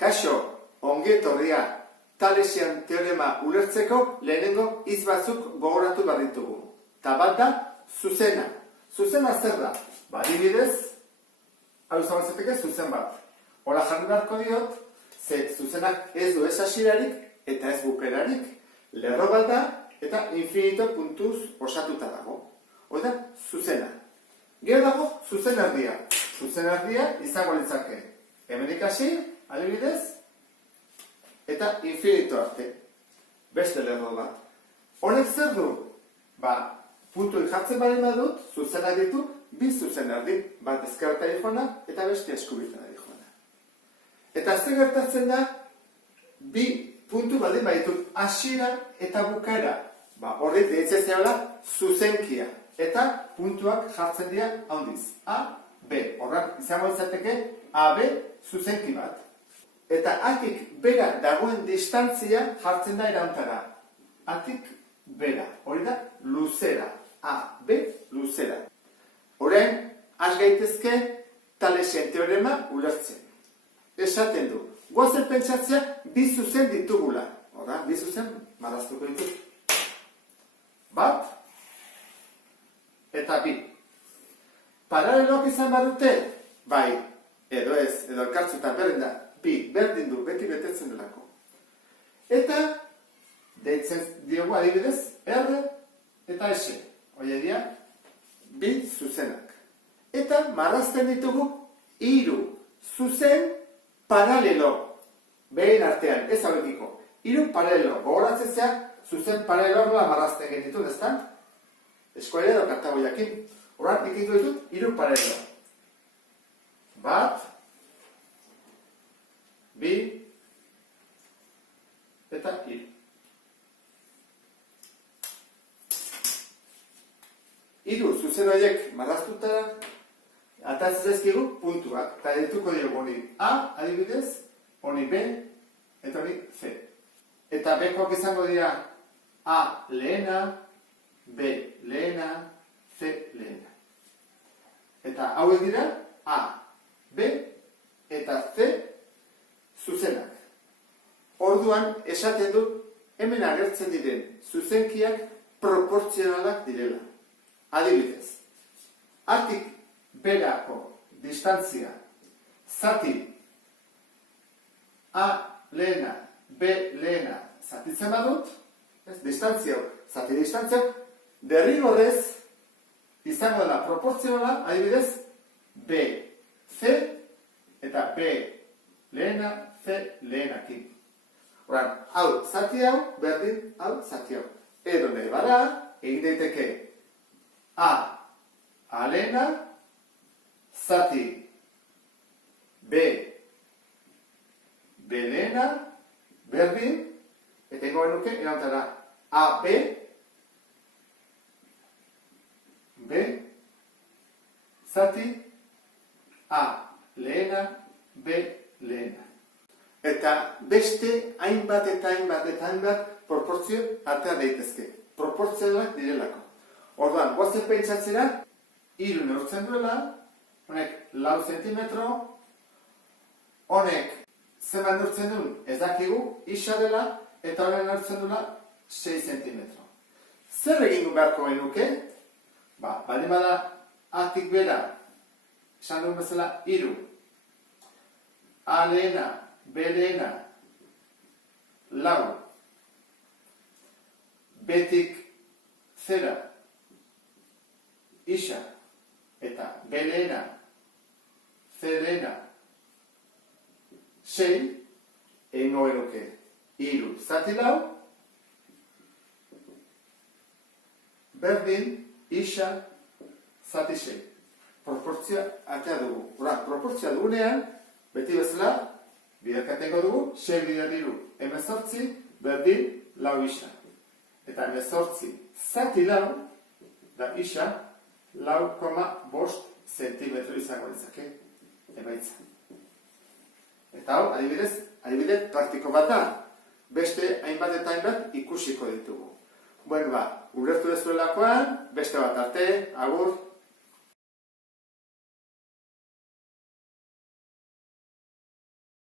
Kaixo, ongi etorria, Talesian teorema ulertzeko lehenengo hitz batzuk gogoratu behar ditugu. Ta bat da, zuzena. Zuzena zer da? Adibidez, hau izango zuzen bat. Hola jarri beharko diot, ze zuzenak ez du ez hasierarik eta ez bukerarik. Lerro bat da eta infinito puntuz osatuta dago. Hoi da, zuzena. Gero dago, zuzen erdia. Zuzen erdia izango litzake. Hemenik hasi, adibidez, eta infinito arte. Beste lerro bat. Honek zer du? Puntu jartzen bali badut, zuzenak ditu, bi zuzen erdi. Bat ezkerretari joana eta beste eskubitari joana. Eta zer gertatzen da, bi puntu baldin baditut hasiera eta bukaera. Horrek deitzen zehala zuzenkia. Eta puntuak jartzen dira handiz. A, B. Horrak izango izateke A, B zuzenki bat. Eta atik bera dagoen distantzia jartzen da erantara. Atik bera. Hori da luzera. A, B, luzera. Orain, has gaitezke Talesen teorema ulertzen. Esaten du. Goazen pentsatzea bi zuzen ditugula. Hora, bi zuzen marraztuko ditut. Bat eta bi. Paraleloak izan badute? Bai, edo ez, edo elkartzutan berdin da. Bi, berdin du, beti betetzen delako. Eta, deitzen diogu adibidez, R eta S. Hoi dira, bi zuzenak. Eta marrazten ditugu hiru zuzen paralelo. Behin artean, ez hauekiko. Hiru paralelo. Gogoratzen zea, zuzen paraleloak nola marrazten genitun, ez da? Eskola edo kartago jakin. Horan, ikitu ditut, hiru paralelo. Bat, bi, eta hiru. Hiru zuzen horiek marraztutara, atatzen zaizkigu puntuak. Eta dituko diogu honi A, adibidez, honi B, eta honi C. Eta B-koak izango dira A lehena, B lehena, C lehena. Eta hauek dira A, B eta C zuzenak. Orduan esaten du hemen agertzen diren zuzenkiak proportzionalak direla. Adibidez, atik berako distantzia zati A lehena, B lehena zatitzen badut, zati distantzia, derrigorrez izango da proportzionala, adibidez, B, C eta B lehena, C lehenakin. Horan, hau zati hau, berdin, hau zati hau. Edo nahi bada, egin daiteke A lehena, zati B lehena, berdin, eta ingo genuke, erantara A, B, zati, A lehena, B lehena. Eta beste hainbat proportzio atera daitezke. Proportzionalak direlako. Orduan, goazen pentsatzera, hiru neurtzen duela, honek 4 zentimetro, honek zenbat neurtzen duen ez dakigu, isa dela, eta honek neurtzen duela 6 zentimetro. Zer egingo beharko genuke? Baldin bada atik bera, esan duen bezala, hiru. A lehena, B lehena, 4. Betik zera, isa, eta B lehena, C lehena, 6, egingo genuke, hiru zati 4, berdin, isa, zati 6. Proportzioa atea dugu. Proportzioa dugunean, beti bezala, biderkatengo dugu, 6 bider 3, 18, berdin, 4 isa. Eta 18 zati 4, da isa, 4,5 zentimetro izango ditzake, emaitza. Eta hau, adibidez praktiko bat da. Beste hainbat eta hainbat ikusiko ditugu. Ulertu dezuelakoan, beste bat arte, agur.